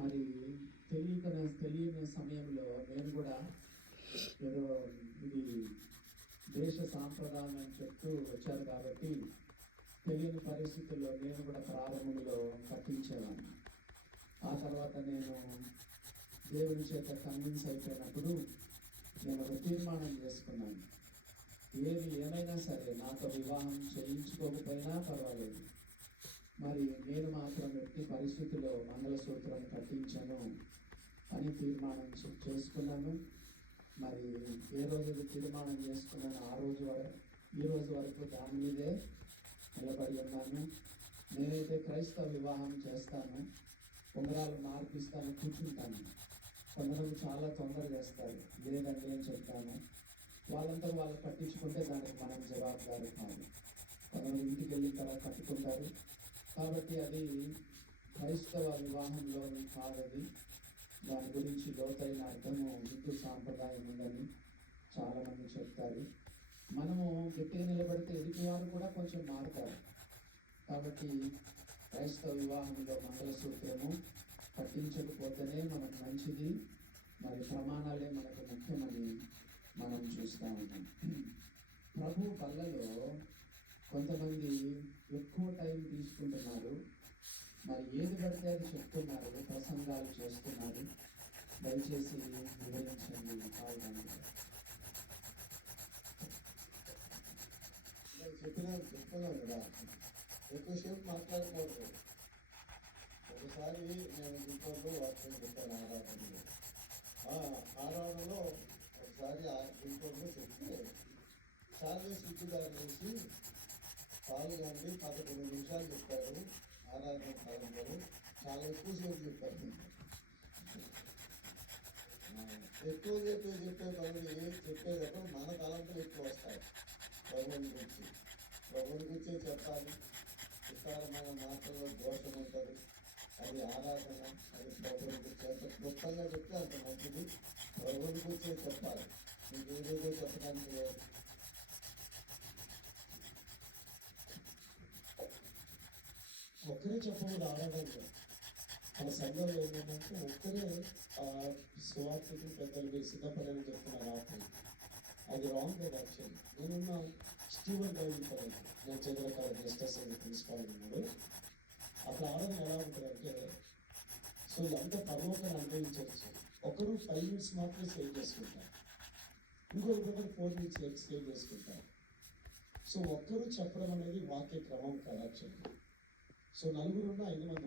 మరి తెలియని సమయంలో నేను కూడా ఏదో ఇది దేశ సాంప్రదాయం అని చెప్తూ వచ్చారు కాబట్టి తెలియని పరిస్థితుల్లో నేను కూడా ప్రారంభంలో కట్టించేవాడిని. ఆ తర్వాత నేను దేవుని చేత కన్విన్స్ అయిపోయినప్పుడు నేను ఒక తీర్మానం చేసుకున్నాను. ఏమైనా సరే నాతో వివాహం చేయించుకోకపోయినా పర్వాలేదు, మరి నేను మాత్రం ఎట్టి పరిస్థితుల్లో మంగళసూత్రం కట్టించను అని తీర్మానం చేసుకున్నాను. మరి ఏ రోజు తీర్మానం చేసుకున్నాను ఆ రోజు ఈ రోజు వరకు దాని మీదే నిలబడి ఉన్నాను. నేనైతే క్రైస్తవ వివాహం చేస్తాను, ఉంగరాలు మార్పిస్తాను, కూర్చుంటాను. కొందరు చాలా తొందర చేస్తారు, లేదండి అని చెప్తాను. వాళ్ళంతా వాళ్ళు కట్టించుకుంటే దానికి మనం జవాబుదారు కాదు. కొందరు ఇంటికి వెళ్ళిన తర్వాత కట్టుకుంటారు. కాబట్టి అది క్రైస్తవ వివాహంలోని కాదది. దాని గురించి లోతైన అర్థము హిందూ సాంప్రదాయం ఉందని చాలామంది చెప్తారు. మనము గట్టిగా నిలబడితే ఎదుటి వారు కూడా కొంచెం మారుతారు. కాబట్టి క్రైస్తవ వివాహంలో మంగళసూత్రము పట్టించకపోతేనే మనకు మంచిది, మరి ప్రమాణాలే మనకు ముఖ్యమని మనం చూస్తూ ఉన్నాం. ప్రభు బల్లలో కొంతమంది ఎక్కువ టైం తీసుకుంటున్నారు, మరి ఏది పడితే అది చెప్తున్నారు, ప్రసంగాలు చేస్తున్నారు. దయచేసి వివరించండి. చెప్తున్నాను కదా, ఎక్కువసేపు మాట్లాడకూడదు. ఒకసారి నేను ఇంట్లో వాక్యం చెప్పాను ఆరాధనలో ఒకసారి ఇంట్లో చెప్తే చాలా సిగ్గుదారు వేసి పాలు కానీ 11 నిమిషాలు చెప్పారు. ఆరాధన కాలంలో చాలా ఎక్కువసేపు చెప్పారు. ఎక్కువ చెప్పే పనులు చెప్పేటప్పుడు మన తలంపులు ఎక్కువ వస్తాయి. ప్రభువుని గురించి చెప్పాలి. విస్తారమైన మాటల్లో దోషం ఉంటుంది. అది ఆరాధన, అది ప్రభువుని గురించి ఎంత క్లుప్తంగా చెప్తే అంత మంచిది. ప్రభువుని గురించే చెప్పాలి, ఇంకేదేదో చెప్పడానికి లేదు. ఒక్కరే చెప్పకూడదు ఆరాధనలో. మన సంఘంలో ఏంటంటే ఒక్కరే సువార్తకి పెద్దలు సిద్ధపడని చెప్తున్నారు రాత్రి. అది రాంగ్ కదా యాక్చువల్లీ. నేనున్న స్టీవెన్ బైబిల్ కాలేజ్, నేను చంద్ర కాలేజ్ ఎస్టర్స్ ప్రిన్సిపాల్ ఉన్నాడు. అక్కడ ఆరాధన ఎలా ఉంటుందంటే, సో ఇదంతా పరలోకాన్ని అనుభవించవచ్చు. ఒకరు 5 minutes మాత్రమే సేవ్ చేసుకుంటారు, ఇంకొకరు 4 minutes సేవ్ చేసుకుంటారు. సో ఒక్కరు చెప్పడం అనేది వాక్య క్రమం కాదు యాక్చువల్లీ. సో 4 5 మంది